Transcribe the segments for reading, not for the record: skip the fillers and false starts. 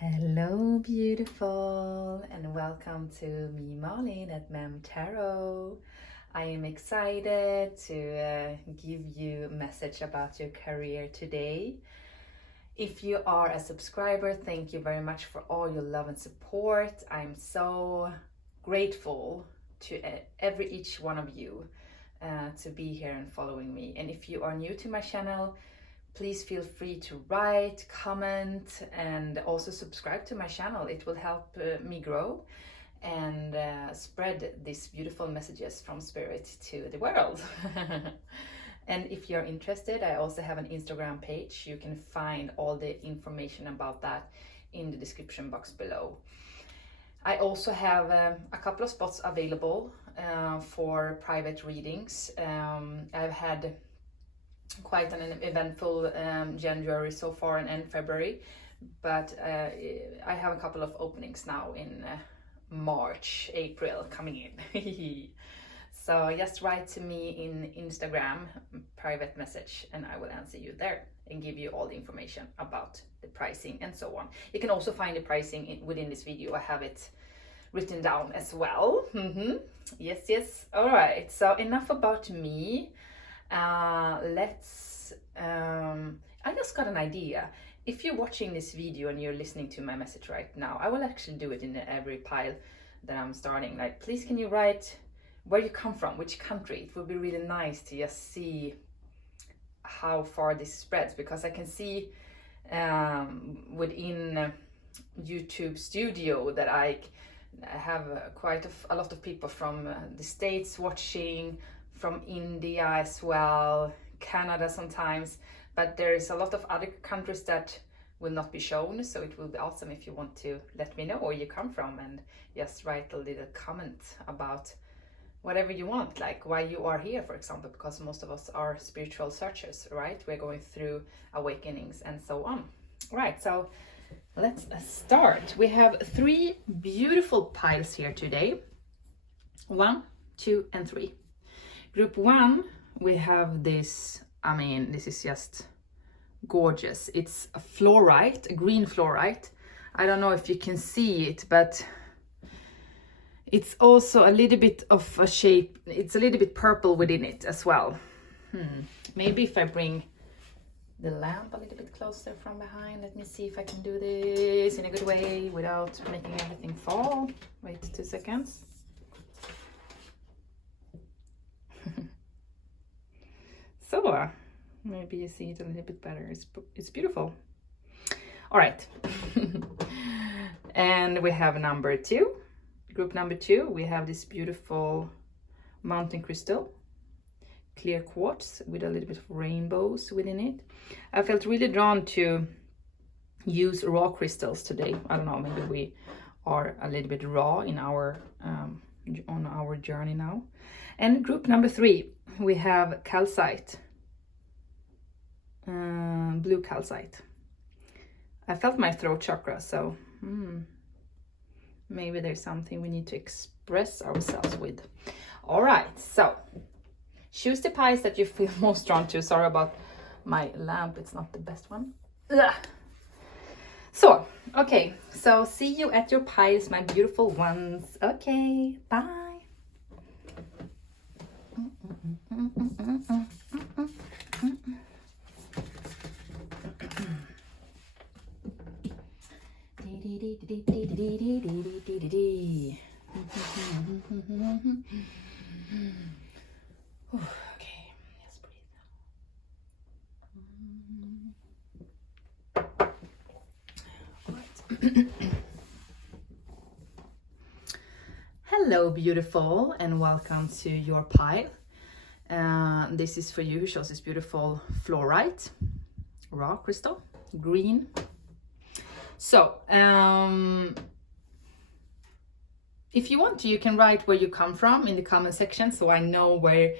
Hello beautiful, and welcome to me Malin at Mem Tarot. I am excited to give you a message about your career today. If you are a subscriber, thank you very much for all your love and support. I'm so grateful to each one of you to be here and following me. And if you are new to my channel, please feel free to write, comment, and also subscribe to my channel. It will help me grow and spread these beautiful messages from Spirit to the world. And if you're interested, I also have an Instagram page. You can find all the information about that in the description box below. I also have a couple of spots available for private readings. I've had quite an eventful January so far and February, but I have a couple of openings now in March, April coming in. So just write to me in Instagram, private message, and I will answer you there and give you all the information about the pricing and so on. You can also find the pricing within this video. I have it written down as well. Yes. All right, so enough about me. I just got an idea. If you're watching this video and you're listening to my message right now, I will actually do it in every pile that I'm starting. Like, please can you write where you come from, which country? It would be really nice to just see how far this spreads, because I can see within YouTube Studio that I have quite a lot of people from the States watching, from India as well, Canada sometimes, but there's a lot of other countries that will not be shown, so it will be awesome if you want to let me know where you come from and just write a little comment about whatever you want, like why you are here, for example, because most of us are spiritual searchers, right? We're going through awakenings and so on. Right, so let's start. We have 3 beautiful piles here today. 1, 2, and 3. Group 1, we have this, this is just gorgeous. It's a fluorite, a green fluorite. I don't know if you can see it, but it's also a little bit of a shape. It's a little bit purple within it as well. Maybe if I bring the lamp a little bit closer from behind. Let me see if I can do this in a good way without making everything fall. Wait 2 seconds. So maybe you see it a little bit better. It's beautiful. All right. And we have number 2, group number 2. We have this beautiful mountain crystal, clear quartz with a little bit of rainbows within it. I felt really drawn to use raw crystals today. I don't know, maybe we are a little bit raw in our on our journey now. And group number 3, we have calcite, blue calcite. I felt my throat chakra, so maybe there's something we need to express ourselves with. All right, so choose the piles that you feel most drawn to. Sorry about my lamp, it's not the best one. Ugh. So, okay, so see you at your piles, my beautiful ones. Okay, bye. Okay, let's breathe now. Hello beautiful, and welcome to your pile. This is for you, who shows this beautiful fluorite, raw crystal, green. So if you want to, you can write where you come from in the comment section, so I know where,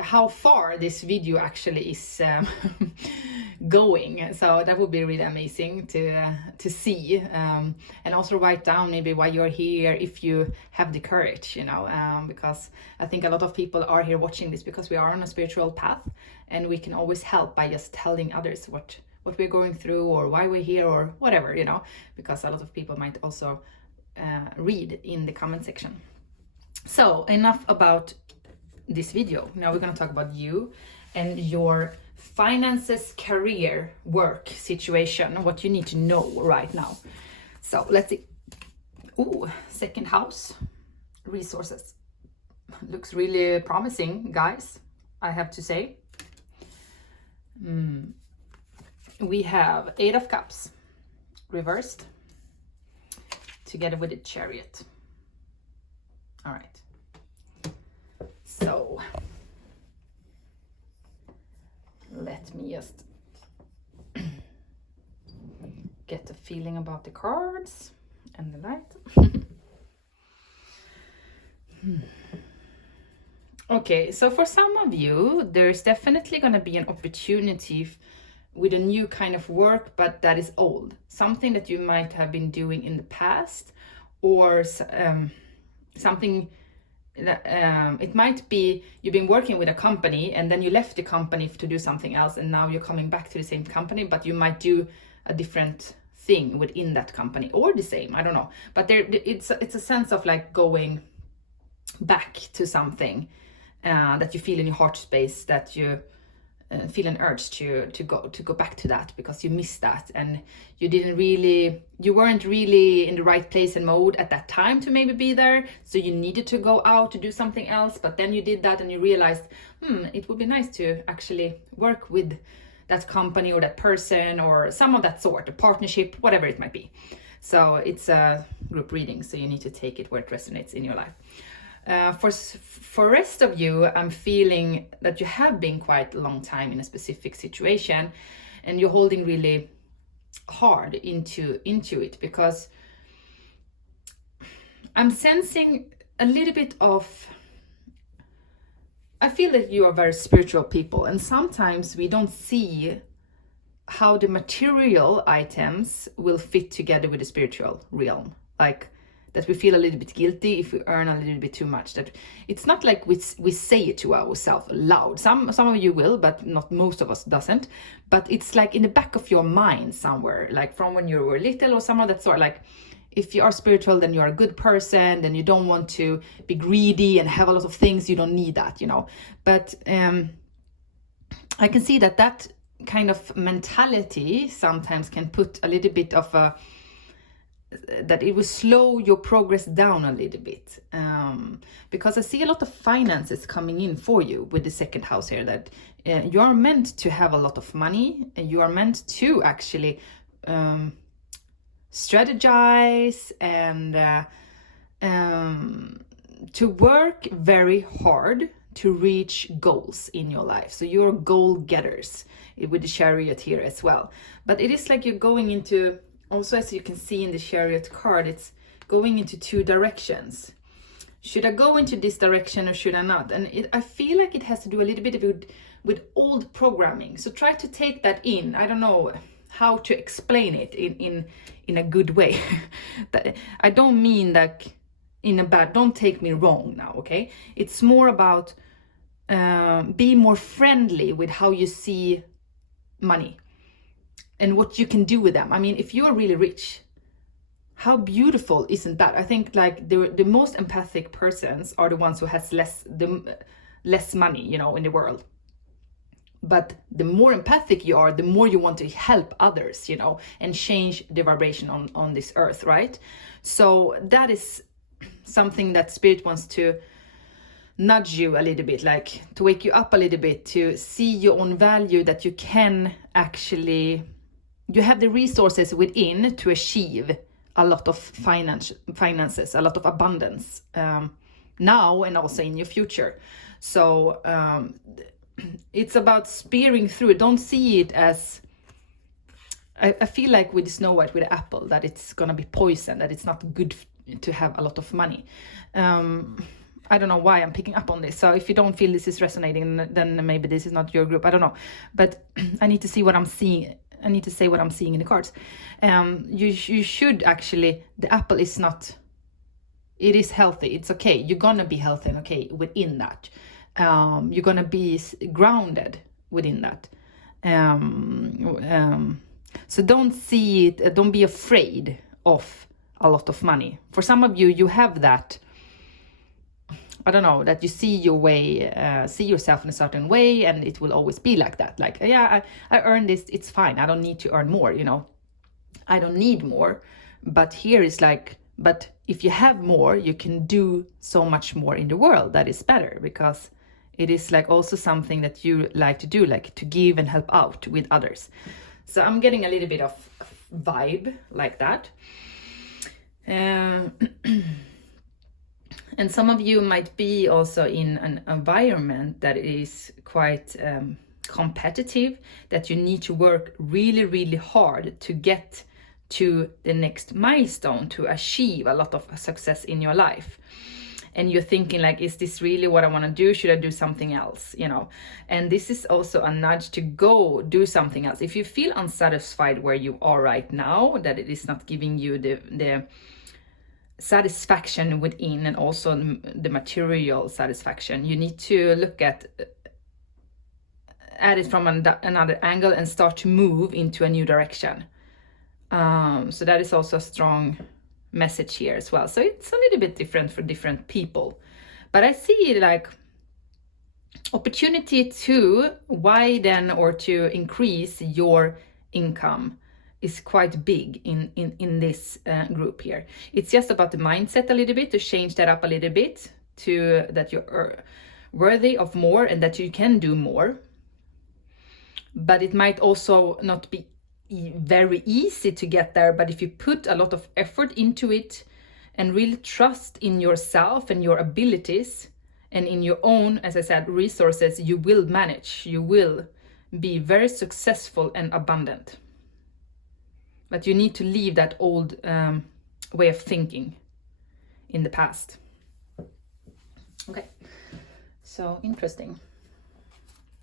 how far this video actually is going. So that would be really amazing to see, and also write down maybe why you're here, if you have the courage, because I think a lot of people are here watching this because we are on a spiritual path, and we can always help by just telling others what what we're going through or why we're here or whatever, you know, because a lot of people might also read in the comment section. So enough about this video. Now we're going to talk about you and your finances, career, work situation, what you need to know right now. So let's see. Ooh, second house, resources. Looks really promising, guys, I have to say. We have 8 of Cups reversed together with the Chariot. All right. So let me just get a feeling about the cards and the light. Okay, so for some of you, there's definitely going to be an opportunity with a new kind of work, but that is old. Something that you might have been doing in the past, or something that it might be you've been working with a company and then you left the company to do something else, and now you're coming back to the same company, but you might do a different thing within that company, or the same, I don't know. But it's a sense of like going back to something that you feel in your heart space, that you feel an urge to go back to that because you missed that, and you weren't really in the right place and mode at that time to maybe be there, so you needed to go out to do something else. But then you did that and you realized it would be nice to actually work with that company or that person or some of that sort, a partnership, whatever it might be. So it's a group reading, so you need to take it where it resonates in your life. For rest of you, I'm feeling that you have been quite a long time in a specific situation, and you're holding really hard into it, because I'm sensing a little bit of, I feel that you are very spiritual people, and sometimes we don't see how the material items will fit together with the spiritual realm. Like that we feel a little bit guilty if we earn a little bit too much. That it's not like we say it to ourselves loud. Some of you will, but not most of us doesn't. But it's like in the back of your mind somewhere, like from when you were little or some of that sort. Like if you are spiritual, then you're a good person, then you don't want to be greedy and have a lot of things. You don't need that, you know. But I can see that kind of mentality sometimes can put a little bit of a, that it will slow your progress down a little bit, because I see a lot of finances coming in for you with the second house here, that you are meant to have a lot of money, and you are meant to actually strategize and to work very hard to reach goals in your life. So you're goal getters with the Chariot here as well. But it is like you're going into, also as you can see in the Chariot card, it's going into 2 directions. Should I go into this direction or should I not? And I feel like it has to do a little bit with old programming. So try to take that in. I don't know how to explain it in a good way. I don't mean like in a bad, don't take me wrong now, okay? It's more about be more friendly with how you see money and what you can do with them. I mean, if you're really rich, how beautiful isn't that? I think like the most empathic persons are the ones who has less money, you know, in the world. But the more empathic you are, the more you want to help others, you know, and change the vibration on this earth, right? So that is something that Spirit wants to nudge you a little bit, like to wake you up a little bit, to see your own value, that you can actually, you have the resources within to achieve a lot of finances, a lot of abundance now and also in your future. So it's about spearing through it. Don't see it as, I feel like with Snow White, with the apple, that it's gonna be poison, that it's not good to have a lot of money. I don't know why I'm picking up on this. So if you don't feel this is resonating, then maybe this is not your group. I don't know. But I need to see what I'm seeing. I need to say what I'm seeing in the cards. You should actually, the apple is not, it is healthy. It's okay. You're going to be healthy and okay within that. You're going to be grounded within that. So don't see it, don't be afraid of a lot of money. For some of you, you have that, I don't know, that you see your way, see yourself in a certain way, and it will always be like that. Like, yeah, I earned this, it's fine. I don't need to earn more, you know. I don't need more. But here is like, but if you have more, you can do so much more in the world that is better, because it is like also something that you like to do, like to give and help out with others. So I'm getting a little bit of vibe like that. And some of you might be also in an environment that is quite competitive, that you need to work really, really hard to get to the next milestone, to achieve a lot of success in your life. And you're thinking like, is this really what I want to do? Should I do something else? You know, and this is also a nudge to go do something else. If you feel unsatisfied where you are right now, that it is not giving you the satisfaction within, and also the material satisfaction, you need to look at it from another angle and start to move into a new direction. So that is also a strong message here as well. So it's a little bit different for different people, but I see it like opportunity to widen or to increase your income is quite big in this group here. It's just about the mindset a little bit, to change that up a little bit, to that you're worthy of more and that you can do more. But it might also not be very easy to get there, but if you put a lot of effort into it and really trust in yourself and your abilities and in your own, as I said, resources, you will manage. You will be very successful and abundant. But you need to leave that old way of thinking in the past. Okay, so interesting.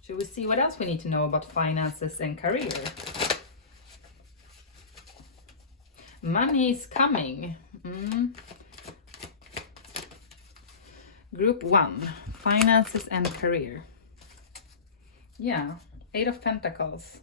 Should we see what else we need to know about finances and career? Money is coming. Group 1, finances and career. Yeah, 8 of Pentacles.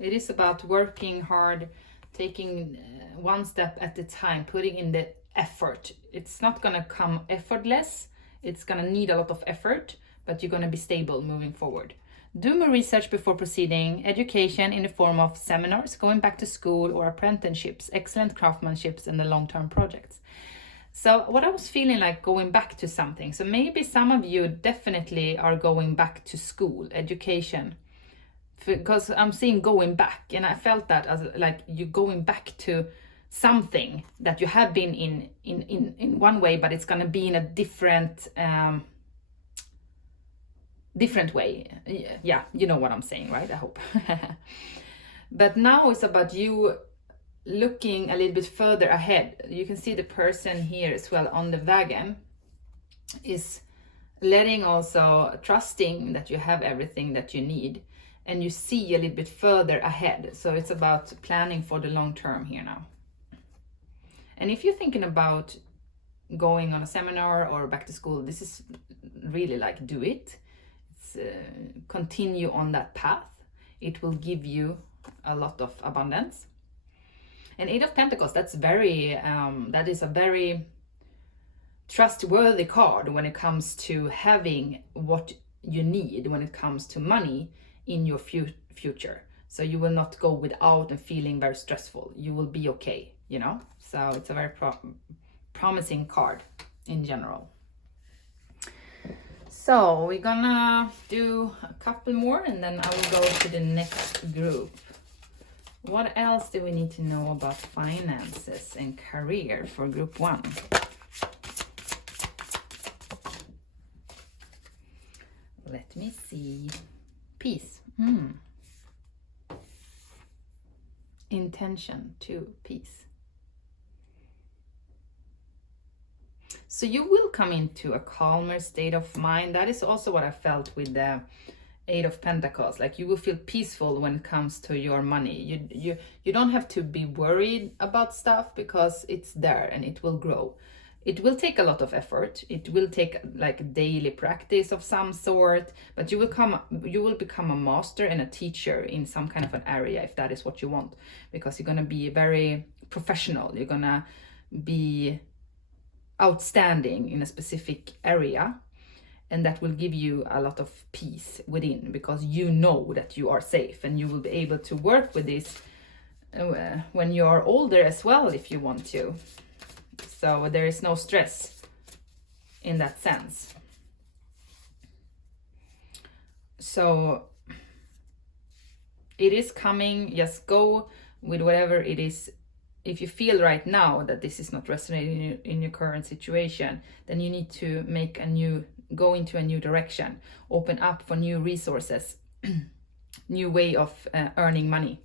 It is about working hard, taking one step at a time, putting in the effort. It's not going to come effortless. It's going to need a lot of effort, but you're going to be stable moving forward. Do more research before proceeding. Education in the form of seminars, going back to school, or apprenticeships, excellent craftsmanships, and the long-term projects. So what I was feeling like going back to something. So maybe some of you definitely are going back to school, education, because I'm seeing going back, and I felt that as like you going back to something that you have been in one way, but it's going to be in a different way. Yeah, you know what I'm saying, right? I hope. But now it's about you looking a little bit further ahead. You can see the person here as well on the wagon is letting, also trusting that you have everything that you need, and you see a little bit further ahead. So it's about planning for the long term here now. And if you're thinking about going on a seminar or back to school, this is really like, do it. Continue on that path. It will give you a lot of abundance. And 8 of Pentacles, that's very that is a very trustworthy card when it comes to having what you need when it comes to money in your future. So you will not go without and feeling very stressful. You will be okay, you know. So it's a very promising card in general. So we're gonna do a couple more, and then I will go to the next group. What else do we need to know about finances and career for group 1? Let me see. Peace. Intention to peace. So you will come into a calmer state of mind. That is also what I felt with the 8 of Pentacles. Like, you will feel peaceful when it comes to your money. You don't have to be worried about stuff, because it's there and it will grow. it will take a lot of effort. It will take like daily practice of some sort, but you will become a master and a teacher in some kind of an area if that is what you want, because you're gonna be very professional. You're gonna be outstanding in a specific area, and that will give you a lot of peace within, because you know that you are safe, and you will be able to work with this when you are older as well if you want to. So there is no stress in that sense. So it is coming. Just go with whatever it is. If you feel right now that this is not resonating in your current situation, then you need to go into a new direction, open up for new resources, new way of earning money,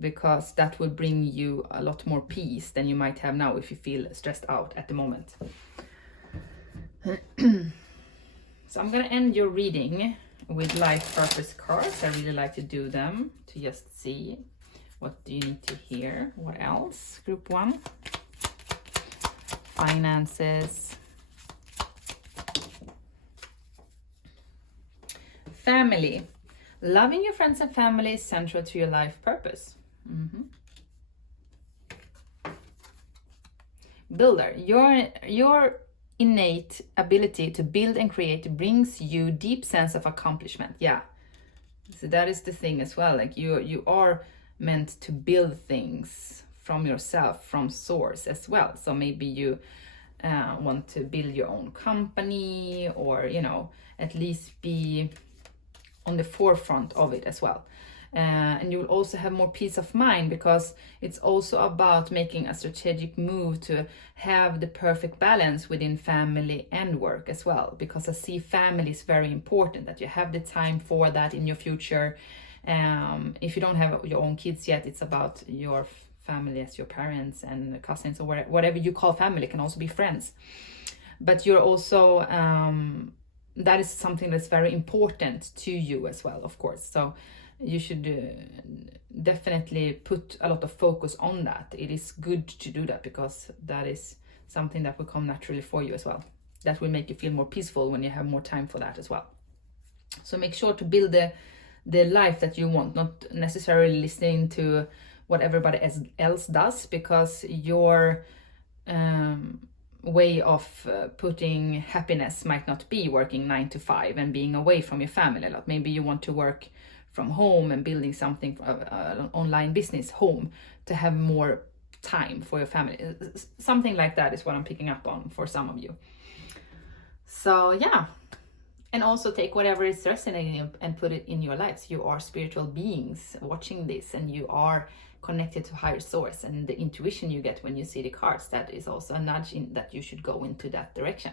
because that will bring you a lot more peace than you might have now if you feel stressed out at the moment. So I'm gonna end your reading with life purpose cards. I really like to do them to just see what do you need to hear. What else? Group 1. Finances. Family. Loving your friends and family is central to your life purpose. Builder. Your innate ability to build and create brings you deep sense of accomplishment. Yeah. So that is the thing as well. Like you are meant to build things from yourself, from source as well. So maybe you want to build your own company, or at least be on the forefront of it as well. And you will also have more peace of mind, because it's also about making a strategic move to have the perfect balance within family and work as well, because I see family is very important, that you have the time for that in your future. If you don't have your own kids yet, it's about your family as your parents and cousins, or whatever you call family. It can also be friends, but you're also that is something that's very important to you as well, of course. So you should definitely put a lot of focus on that. It is good to do that, because that is something that will come naturally for you as well. That will make you feel more peaceful when you have more time for that as well. So make sure to build the life that you want, not necessarily listening to what everybody else does, because your way of putting happiness might not be working 9 to 5 and being away from your family a lot. Maybe you want to work from home and building something, an online business home, to have more time for your family. Something like that is what I'm picking up on for some of you. So yeah, and also take whatever is resonating and put it in your lives. You are spiritual beings watching this, and you are connected to higher source, and the intuition you get when you see the cards, that is also a nudge in that you should go into that direction.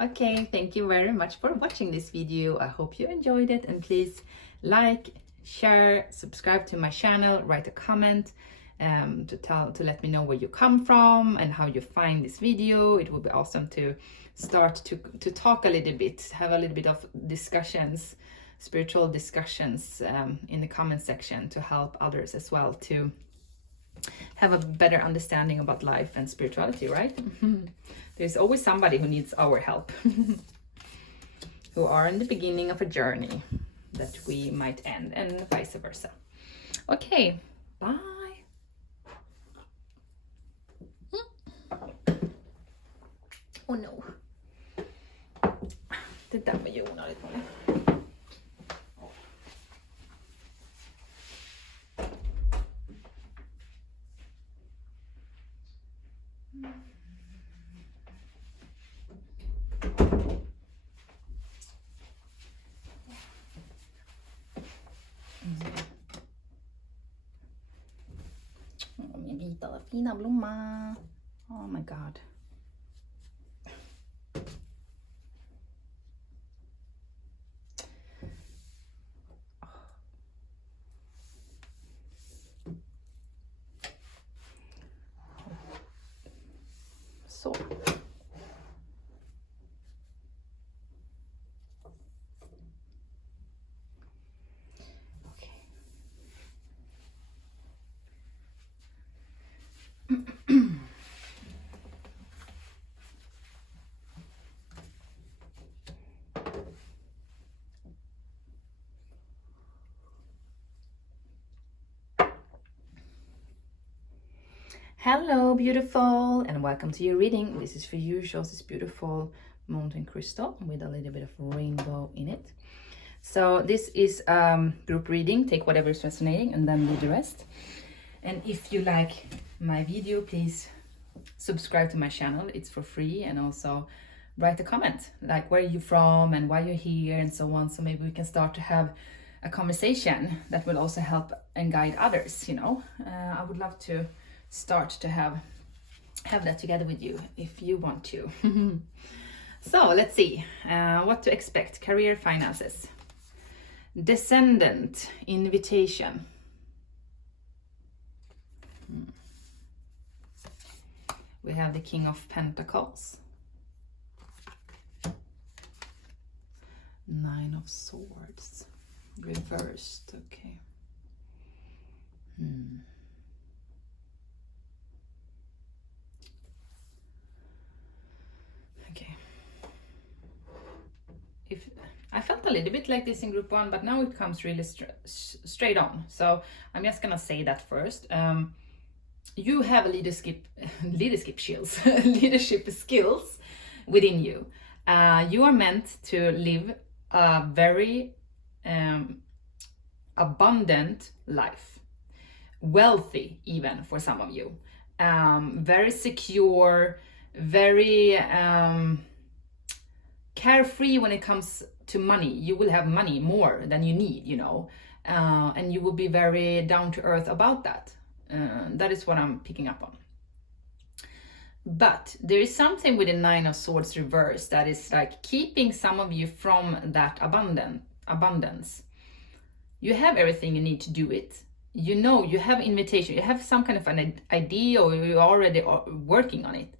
Okay, thank you very much for watching this video. I hope you enjoyed it, and please like, share, subscribe to my channel, write a comment to let me know where you come from and how you find this video. It would be awesome to start to talk a little bit, have a little bit of discussions, spiritual discussions in the comment section, to help others as well to have a better understanding about life and spirituality, right? There's always somebody who needs our help, who are in the beginning of a journey that we might end, and vice versa. Okay, bye. Oh no. Det där var ju onödigt. Min vita fina blomma. Oh my god. Så. Hello, beautiful, and welcome to your reading. This is for you. Shows this beautiful mountain crystal with a little bit of rainbow in it. So this is group reading. Take whatever is resonating and then read the rest. And if you like my video, please subscribe to my channel. It's for free, and also write a comment like where you're from and why you're here and so on. So maybe we can start to have a conversation that will also help and guide others. I would love to start to have that together with you if you want to. So let's see what to expect. Career, finances, descendant, invitation, we have the King of Pentacles, Nine of Swords reversed. Okay. Okay. If I felt a little bit like this in group 1, but now it comes really straight on. So I'm just gonna say that first. You have a leadership skills, leadership skills within you. You are meant to live a very abundant life, wealthy even for some of you, very secure, very carefree when it comes to money. You will have money more than you need, and you will be very down to earth about that. That is what I'm picking up on. But there is something with the Nine of Swords reversed that is like keeping some of you from that abundance. You have everything you need to do it. You have invitation, you have some kind of an idea, or you're already working on it.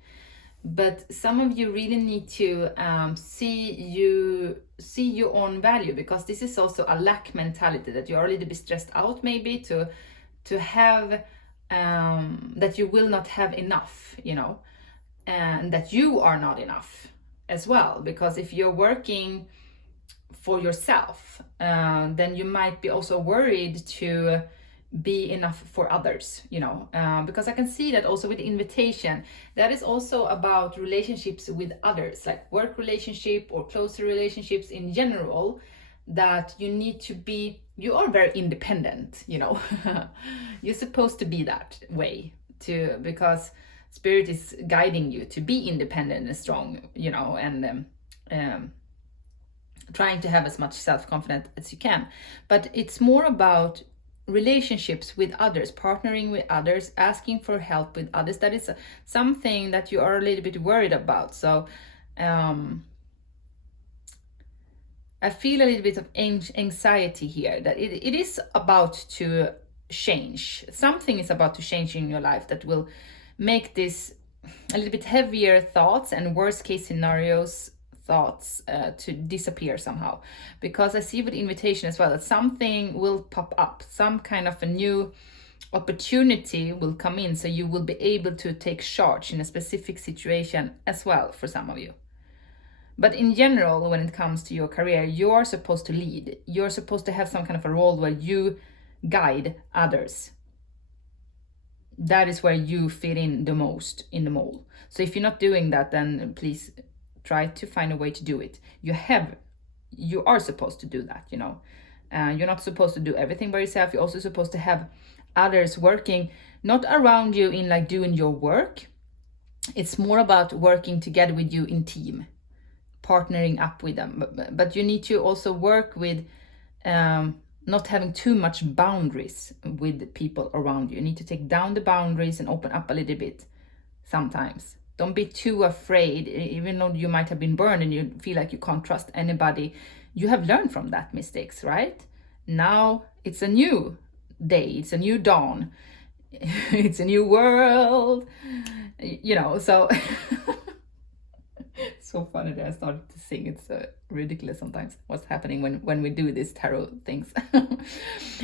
But some of you really need to see your own value, because this is also a lack mentality, that you're a little bit stressed out maybe to have that you will not have enough, and that you are not enough as well. Because if you're working for yourself, then you might be also worried to be enough for others, because I can see that also with the invitation, that is also about relationships with others, like work relationship or closer relationships in general, that you are very independent, You're supposed to be that way too, because spirit is guiding you to be independent and strong, and trying to have as much self-confidence as you can. But it's more about relationships with others, partnering with others, asking for help with others. That is something that you are a little bit worried about. So I feel a little bit of anxiety here, that it is about to change. Something is about to change in your life that will make this a little bit heavier thoughts and worst case scenarios thoughts to disappear somehow. Because I see with invitation as well that something will pop up, some kind of a new opportunity will come in, so you will be able to take charge in a specific situation as well for some of you. But in general, when it comes to your career, you are supposed to lead. You're supposed to have some kind of a role where you guide others. That is where you fit in the most in the mold. So if you're not doing that, then please try to find a way to do it. You are supposed to do that, You're not supposed to do everything by yourself. You're also supposed to have others working, not around you in like doing your work. It's more about working together with you in team, partnering up with them. But you need to also work with not having too much boundaries with people around you. You need to take down the boundaries and open up a little bit sometimes. Don't be too afraid, even though you might have been burned and you feel like you can't trust anybody. You have learned from that mistakes, right? Now it's a new day, it's a new dawn, it's a new world, so so funny that I started to sing. It's ridiculous sometimes what's happening when we do these tarot things,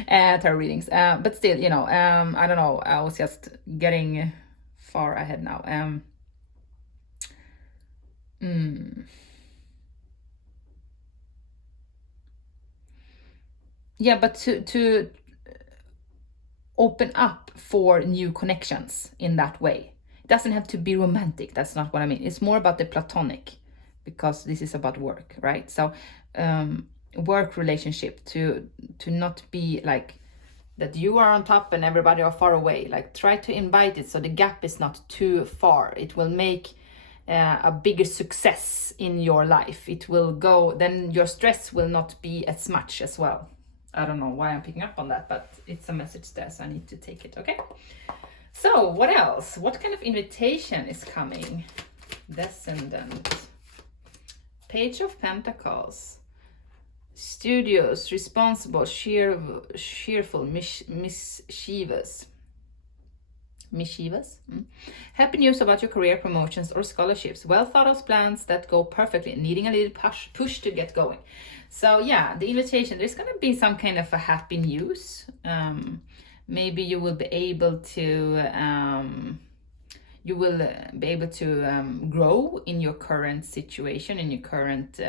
tarot readings. But still, I don't know. I was just getting far ahead now. Yeah, but to open up for new connections in that way. It doesn't have to be romantic. That's not what I mean. It's more about the platonic, because this is about work, right? So work relationship, to not be like that you are on top and everybody are far away. Like, try to invite it so the gap is not too far. It will make a bigger success in your life. It will go, then your stress will not be as much as well. I don't know why I'm picking up on that, but it's a message there, so I need to take it. Okay, so what else? What kind of invitation is coming? Descendant, Page of Pentacles, studious, responsible, cheerful, mischievous. Happy news about your career, promotions, or scholarships. Well thought of plans that go perfectly, needing a little push to get going. So yeah, the invitation, there's going to be some kind of a happy news. Maybe you will be able to grow in your current situation, in your current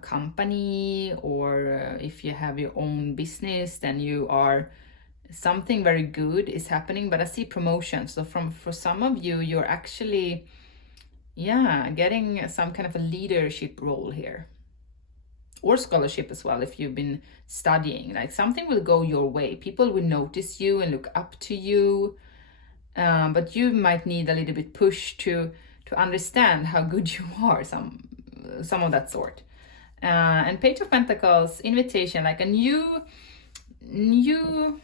company, or if you have your own business, then you are, something very good is happening. But I see promotion. So for some of you, you're actually getting some kind of a leadership role here, or scholarship as well. If you've been studying, like, something will go your way. People will notice you and look up to you, but you might need a little bit push to understand how good you are, some of that sort. And Page of Pentacles, invitation, like a new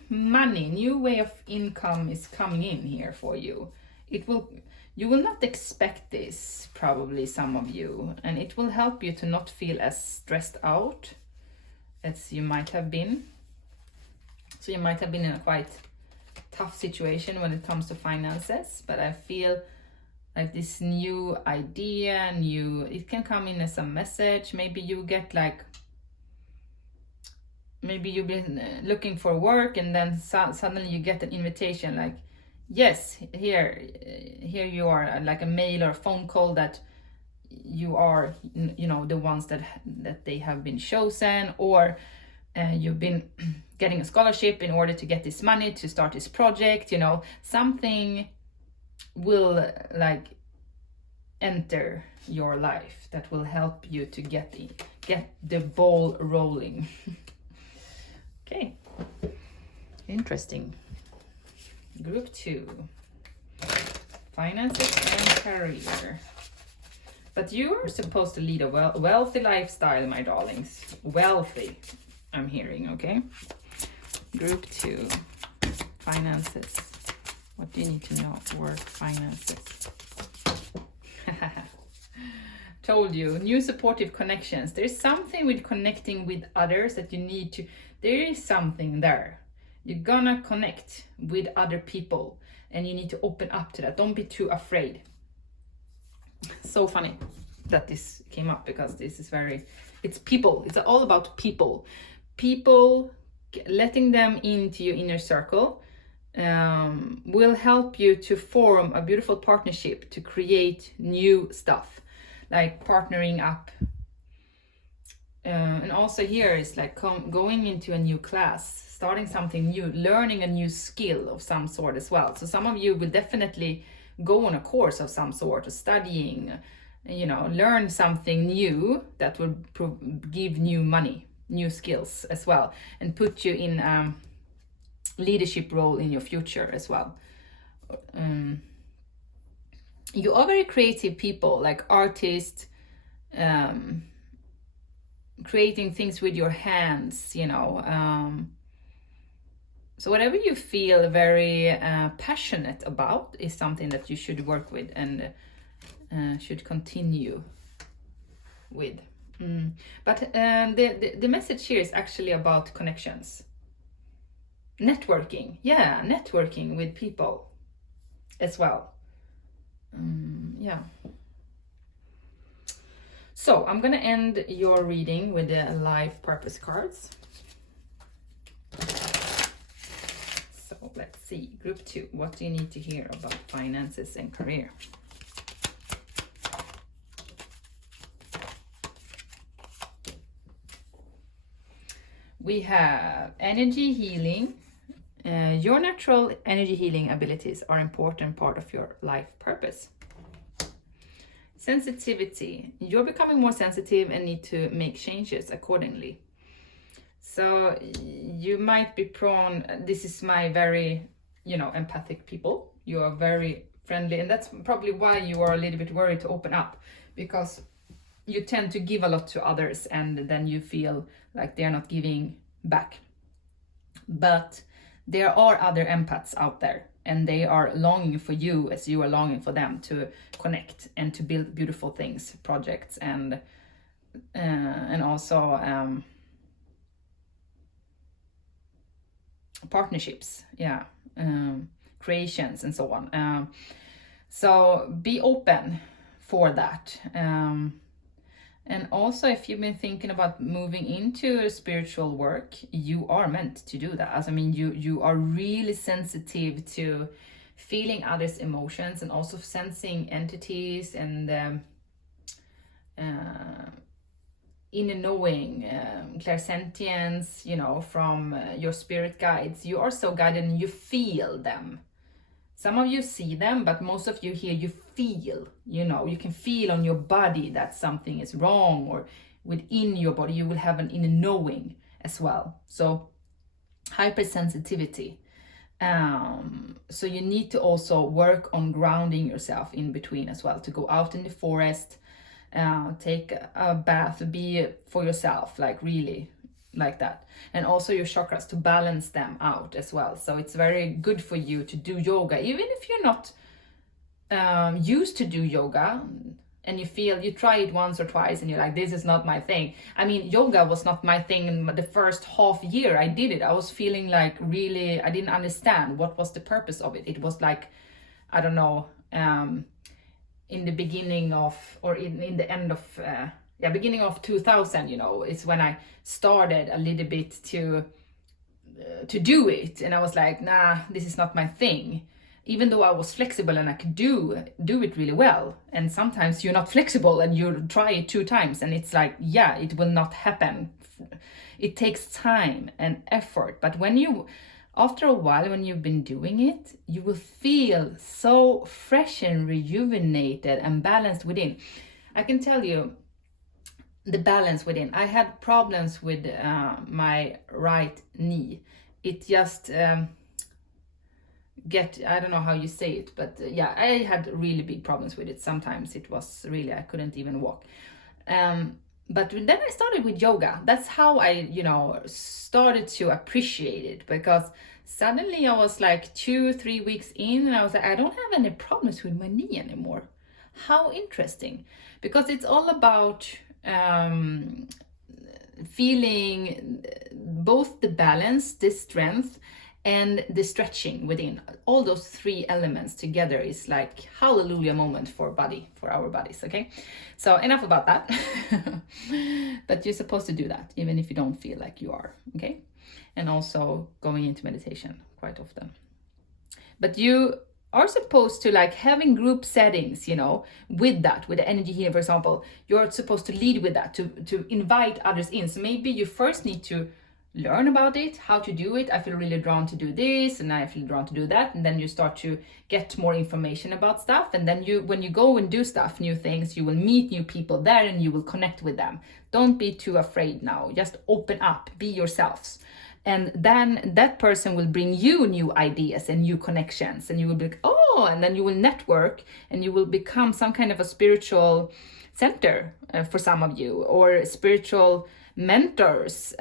money, new way of income is coming in here for you. You will not expect this, probably, some of you, and it will help you to not feel as stressed out as you might have been. So you might have been in a quite tough situation when it comes to finances, but I feel like this new idea, it can come in as a message. Maybe you get like, maybe you've been looking for work, and then suddenly you get an invitation, like, yes, here you are, like a mail or a phone call that you are, the ones that they have been chosen, or you've been getting a scholarship in order to get this money to start this project. Something will like enter your life that will help you to get the ball rolling. Okay, interesting. Group 2, finances and career. But you are supposed to lead a wealthy lifestyle, my darlings. Wealthy, I'm hearing, okay? Group 2, finances. What do you need to know? Work, finances. Told you, new supportive connections. There's something with connecting with others that you need to, there is something there. You're gonna connect with other people, and you need to open up to that. Don't be too afraid. So funny that this came up, because this is it's people. It's all about people. People, letting them into your inner circle will help you to form a beautiful partnership to create new stuff, like partnering up. And also here is like going into a new class, starting something new, learning a new skill of some sort as well. So some of you will definitely go on a course of some sort, or studying, learn something new that will give new money, new skills as well, and put you in a leadership role in your future as well. You are very creative people, like artists, creating things with your hands, so whatever you feel very passionate about is something that you should work with and should continue with. But the message here is actually about connections, networking. Yeah, networking with people as well. Yeah. So I'm gonna end your reading with the life purpose cards. So let's see, group 2, what do you need to hear about finances and career? We have energy healing, your natural energy healing abilities are an important part of your life purpose. Sensitivity. You're becoming more sensitive and need to make changes accordingly. So you might be prone, this is my very, empathic people. You are very friendly, and that's probably why you are a little bit worried to open up, because you tend to give a lot to others and then you feel like they're not giving back. But there are other empaths out there, and they are longing for you as you are longing for them to connect and to build beautiful things, projects, and also partnerships, creations and so on. So be open for that. And also, if you've been thinking about moving into spiritual work, you are meant to do that. I mean, you are really sensitive to feeling others' emotions and also sensing entities and inner knowing, clairsentience, from your spirit guides. You are so guided and you feel them. Some of you see them, but most of you here, you feel, you can feel on your body that something is wrong, or within your body, you will have an inner knowing as well. So hypersensitivity. So you need to also work on grounding yourself in between as well, to go out in the forest, take a bath, be for yourself, like really like that. And also your chakras, to balance them out as well. So it's very good for you to do yoga, even if you're not used to do yoga, and you try it once or twice and you're like, this is not my thing. I mean, yoga was not my thing in the first half year I did it. I was feeling like really, I didn't understand what was the purpose of it. It was like, I don't know, in the beginning of, or in the end of, beginning of 2000, it's when I started a little bit to do it. And I was like, nah, this is not my thing. Even though I was flexible and I could do it really well. And sometimes you're not flexible and you try it 2 times and it's like, it will not happen. It takes time and effort. But after a while, when you've been doing it, you will feel so fresh and rejuvenated and balanced within. I can tell you, the balance within. I had problems with my right knee. It just I don't know how you say it, but I had really big problems with it. Sometimes it was really, I couldn't even walk. But then I started with yoga. That's how I, started to appreciate it, because suddenly I was like 2-3 weeks in and I was like, I don't have any problems with my knee anymore. How interesting. Because it's all about feeling both the balance, the strength, and the stretching within. All those 3 elements together is like hallelujah moment for our bodies, okay? So enough about that. But you're supposed to do that even if you don't feel like you are, okay? And also going into meditation quite often. But you are supposed to, like, having group settings, with the energy healing, for example, you're supposed to lead with that, to invite others in. So maybe you first need to learn about it, how to do it. I feel really drawn to do this and I feel drawn to do that. And then you start to get more information about stuff. And then when you go and do stuff, new things, you will meet new people there and you will connect with them. Don't be too afraid now. Just open up, be yourselves. And then that person will bring you new ideas and new connections, and you will be like, and then you will network and you will become some kind of a spiritual center for some of you, or spiritual mentors.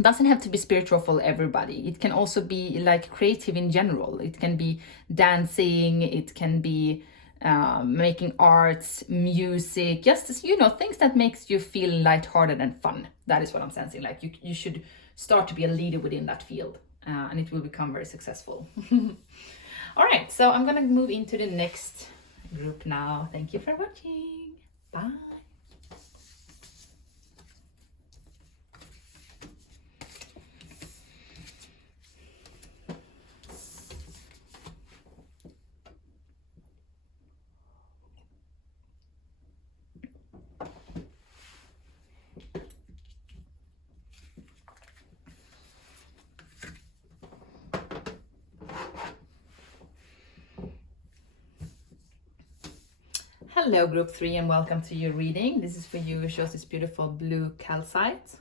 Doesn't have to be spiritual for everybody. It can also be like creative in general. It can be dancing, it can be making arts, music, just things that makes you feel lighthearted and fun. That is what I'm sensing. Like you should start to be a leader within that field, and it will become very successful. All right, so I'm gonna move into the next group now. Thank you for watching. Bye. Hello, group 3, and welcome to your reading. This is for you who shows this beautiful blue calcite.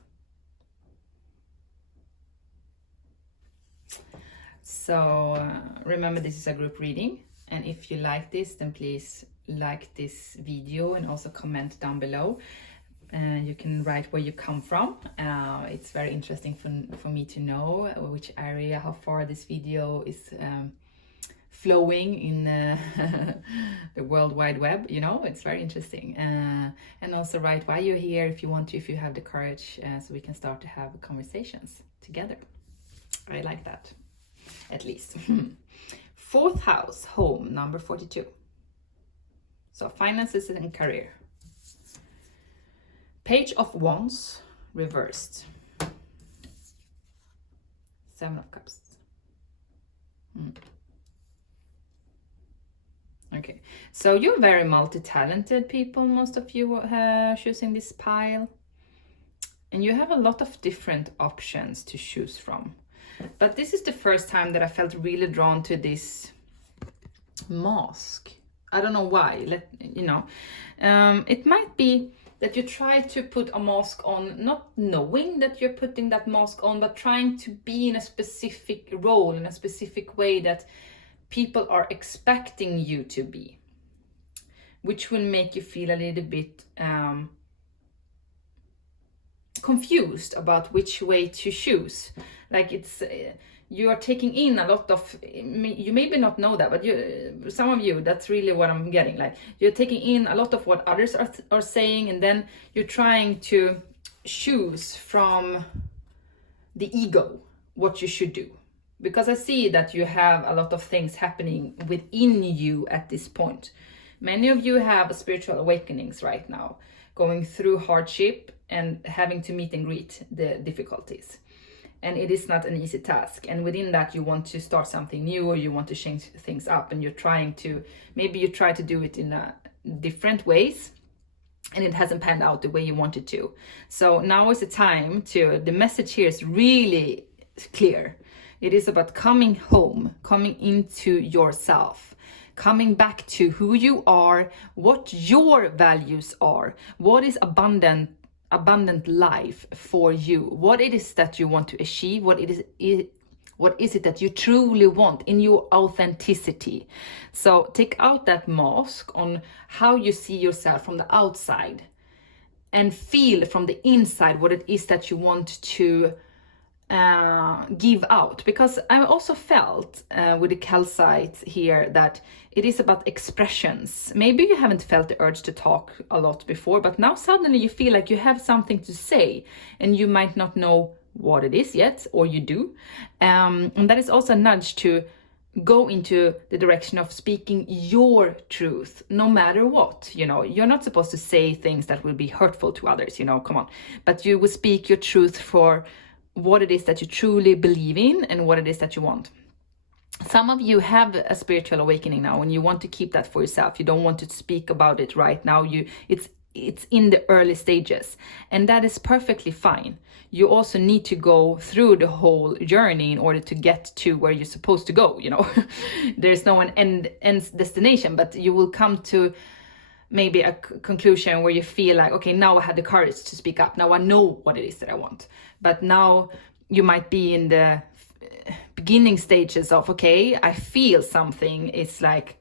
So remember, this is a group reading, and if you like this, then please like this video and also comment down below. You can write where you come from. It's very interesting for me to know which area, how far this video is flowing in the World Wide Web, you know. It's very interesting. And also write why you're here if you want to, if you have the courage, so we can start to have conversations together. I like that, at least. Fourth house, home, number 42. So finances and career. Page of Wands, reversed. 7 of Cups. Okay, so you're very multi-talented people, most of you choosing this pile. And you have a lot of different options to choose from. But this is the first time that I felt really drawn to this mask. I don't know why, it might be that you try to put a mask on, not knowing that you're putting that mask on, but trying to be in a specific role, in a specific way that people are expecting you to be, which will make you feel a little bit confused about which way to choose. Like it's you are taking in a lot of, you maybe not know that, but some of you, that's really what I'm getting. Like you're taking in a lot of what others are saying, and then you're trying to choose from the ego what you should do. Because I see that you have a lot of things happening within you at this point. Many of you have spiritual awakenings right now, going through hardship and having to meet and greet the difficulties. And it is not an easy task. And within that, you want to start something new, or you want to change things up, and you're trying to, maybe you try to do it in different ways, and it hasn't panned out the way you wanted to. So now is the time the message here is really clear. It is about coming home, coming into yourself, coming back to who you are, what your values are, what is abundant life for you, what it is that you want to achieve, what is it that you truly want in your authenticity. So take out that mask on how you see yourself from the outside and feel from the inside what it is that you want to give out. Because I also felt with the calcite here that it is about expressions. Maybe you haven't felt the urge to talk a lot before, but now suddenly you feel like you have something to say, and you might not know what it is yet, or you do. And that is also a nudge to go into the direction of speaking your truth, no matter what. You know, you're not supposed to say things that will be hurtful to others, you know, come on. But you will speak your truth for what it is that you truly believe in and what it is that you want. Some of you have a spiritual awakening now, and you want to keep that for yourself. You don't want to speak about it right now. It's in the early stages, and that is perfectly fine. You also need to go through the whole journey in order to get to where you're supposed to go, you know. There's no an end destination, but you will come to maybe a conclusion where you feel like, okay, now I have the courage to speak up. Now I know what it is that I want. But now you might be in the beginning stages of, okay, I feel something. It's like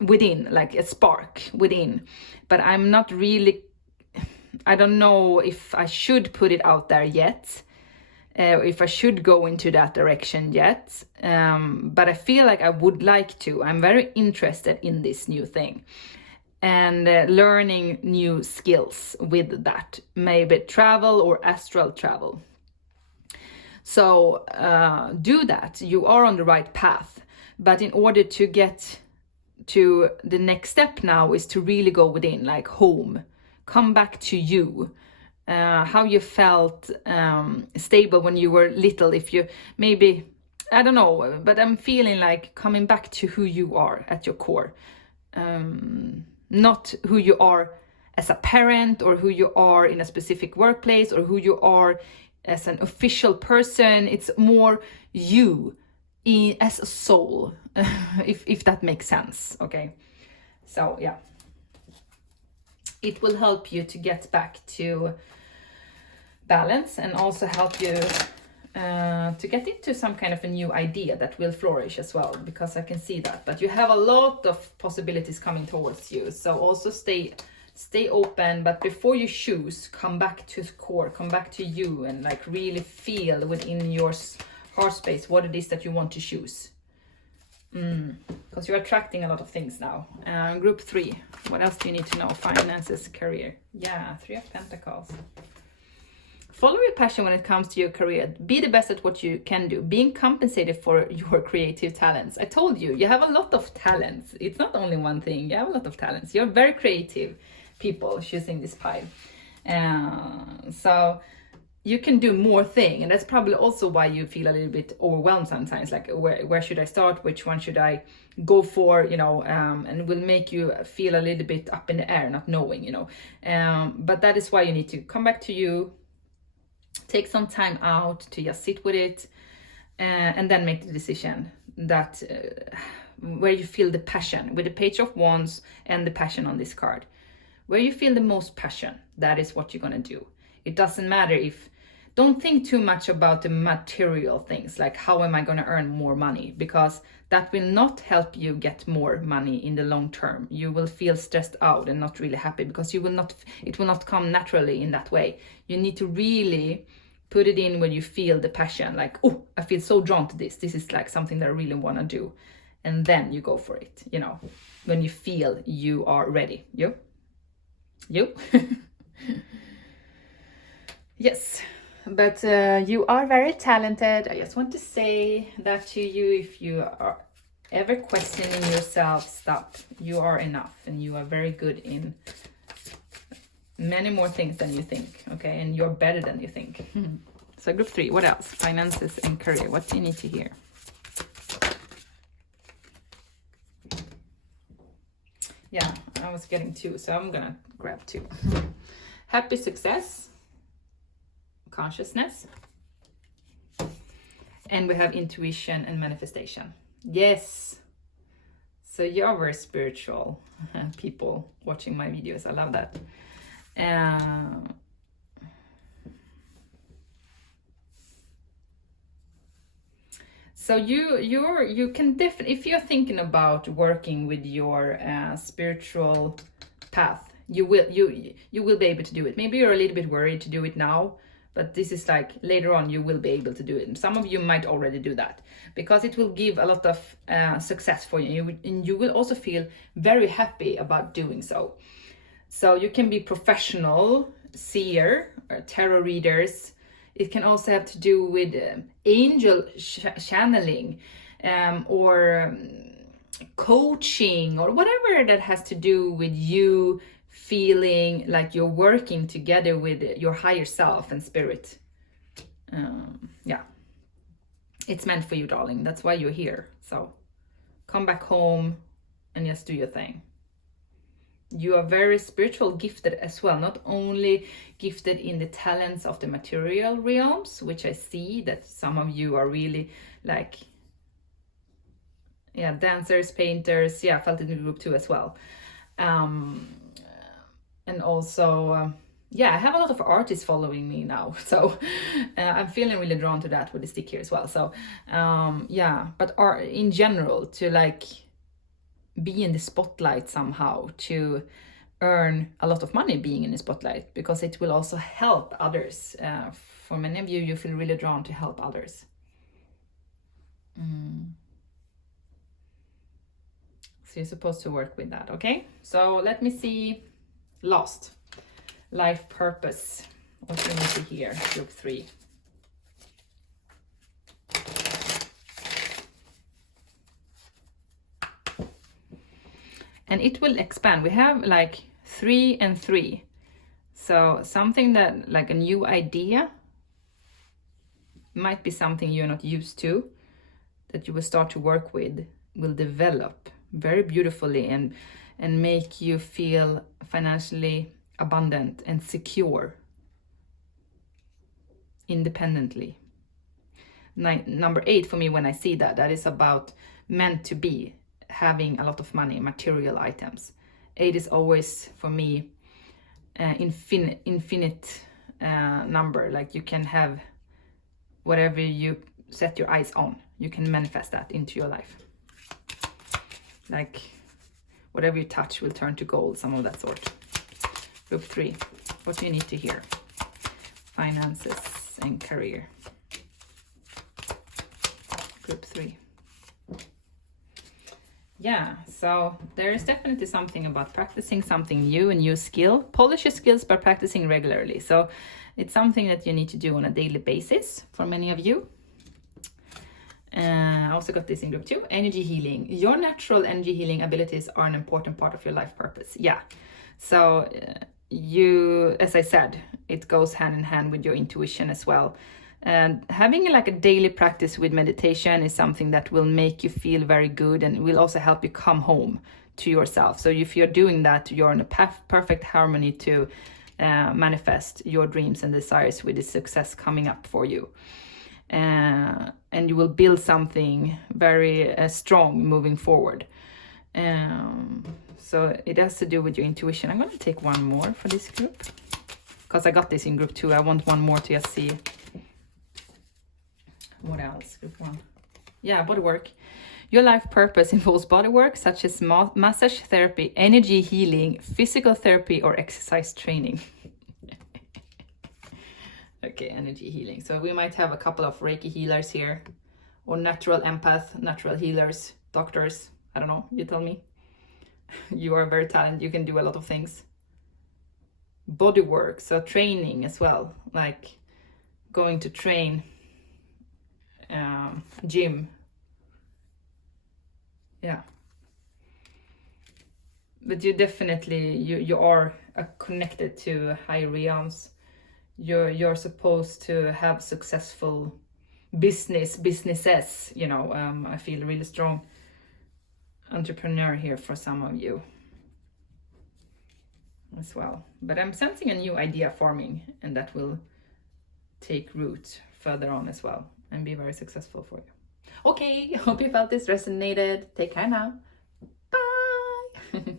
within, like a spark within. But I'm not really, I don't know if I should put it out there yet. If I should go into that direction yet. But I feel like I would like to. I'm very interested in this new thing. And learning new skills with that, maybe travel or astral travel. So do that. You are on the right path. But in order to get to the next step now is to really go within, like home. Come back to you. How you felt stable when you were little. If you maybe, I don't know, but I'm feeling like coming back to who you are at your core. Not who you are as a parent, or who you are in a specific workplace, or who you are as an official person. It's more you as a soul, if that makes sense. Okay, so yeah, it will help you to get back to balance, and also help you to get into some kind of a new idea that will flourish as well, because I can see that. But you have a lot of possibilities coming towards you, so also stay open. But before you choose, come back to the core, come back to you, and like really feel within your heart space what it is that you want to choose. Because you're attracting a lot of things now. Group 3, what else do you need to know? Finances, career. Yeah, 3 of Pentacles. Follow your passion when it comes to your career. Be the best at what you can do. Being compensated for your creative talents. I told you, you have a lot of talents. It's not only one thing. You have a lot of talents. You're very creative people choosing this pile. So you can do more things. And that's probably also why you feel a little bit overwhelmed sometimes. Like, where should I start? Which one should I go for? You know, and will make you feel a little bit up in the air, not knowing, you know. But that is why you need to come back to you. Take some time out to just sit with it, and then make the decision that where you feel the passion, with the Page of Wands and the passion on this card. Where you feel the most passion, that is what you're gonna do. It doesn't matter if, don't think too much about the material things, like how am I gonna earn more money, because that will not help you get more money in the long term. You will feel stressed out and not really happy, because it will not come naturally in that way. You need to really put it in when you feel the passion, like, oh, I feel so drawn to this. This is like something that I really want to do. And then you go for it, you know, when you feel you are ready. You? Yes, but you are very talented. I just want to say that to you. If you are ever questioning yourself, stop. You are enough, and you are very good in many more things than you think, okay? And you're better than you think. So group 3, what else? Finances and career. What do you need to hear? Yeah, I was getting 2, so I'm gonna grab 2. Happy success, consciousness, and we have intuition and manifestation. Yes, so you're very spiritual people watching my videos. I love that. So you can definitely, if you're thinking about working with your spiritual path, you will be able to do it. Maybe you're a little bit worried to do it now, but this is like later on you will be able to do it. And some of you might already do that, because it will give a lot of success for you, and you will also feel very happy about doing so. So you can be professional seer or tarot readers. It can also have to do with angel channeling, or coaching, or whatever that has to do with you feeling like you're working together with your higher self and spirit. Yeah, it's meant for you, darling. That's why you're here. So come back home and just do your thing. You are very spiritual gifted as well, not only gifted in the talents of the material realms, which I see that some of you are really like, yeah, dancers, painters. Yeah, I felt it in the group 2 as well. And also, yeah, I have a lot of artists following me now, so I'm feeling really drawn to that with the stick here as well. So yeah, but art in general, to like be in the spotlight somehow, to earn a lot of money being in the spotlight, because it will also help others. For many of you, you feel really drawn to help others. So you're supposed to work with that, okay? So let me see. Lost. Life purpose. What do you need to hear? Group 3. And it will expand. We have like 3 and 3. So something that, like a new idea, might be something you're not used to, that you will start to work with, will develop very beautifully and make you feel financially abundant and secure independently. Number 8 for me, when I see that, that is about meant to be, having a lot of money, material items. 8 is always for me infinite number. Like you can have whatever you set your eyes on, you can manifest that into your life. Like whatever you touch will turn to gold, some of that sort. Group 3, what do you need to hear? Finances and career. Group 3. Yeah, so there is definitely something about practicing something new, a new skill. Polish your skills by practicing regularly. So it's something that you need to do on a daily basis for many of you. I also got this in group 2, energy healing. Your natural energy healing abilities are an important part of your life purpose. Yeah, so you, as I said, it goes hand in hand with your intuition as well. And having like a daily practice with meditation is something that will make you feel very good and will also help you come home to yourself. So if you're doing that, you're in a perfect harmony to manifest your dreams and desires with the success coming up for you. And you will build something very strong moving forward. So it has to do with your intuition. I'm going to take one more for this group because I got this in group 2. I want one more to just see. What else? Group 1. Yeah, body work. Your life purpose involves body work such as massage therapy, energy healing, physical therapy, or exercise training. Okay, energy healing. So we might have a couple of Reiki healers here, or natural empath, natural healers, doctors. I don't know, you tell me. You are very talented, you can do a lot of things. Body work, so training as well, like going to train, gym. Yeah. But you definitely, you are connected to higher realms. You're supposed to have successful businesses, you know. I feel really strong entrepreneur here for some of you as well. But I'm sensing a new idea forming, and that will take root further on as well and be very successful for you. Okay, hope you felt this resonated. Take care now. Bye.